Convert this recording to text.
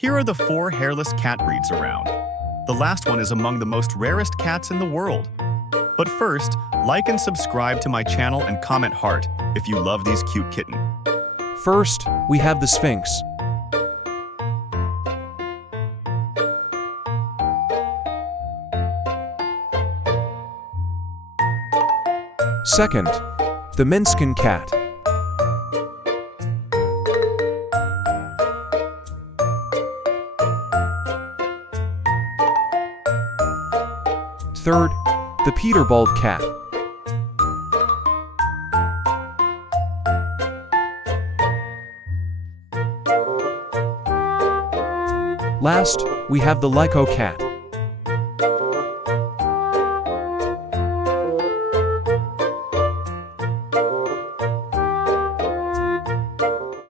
Here are the 4 hairless cat breeds around. The last one is among the most rarest cats in the world. But first, like and subscribe to my channel and comment heart if you love these cute kittens. First, we have the Sphinx. Second, the Minskin cat. Third, the Peterbald cat. Last, we have the Lyco cat.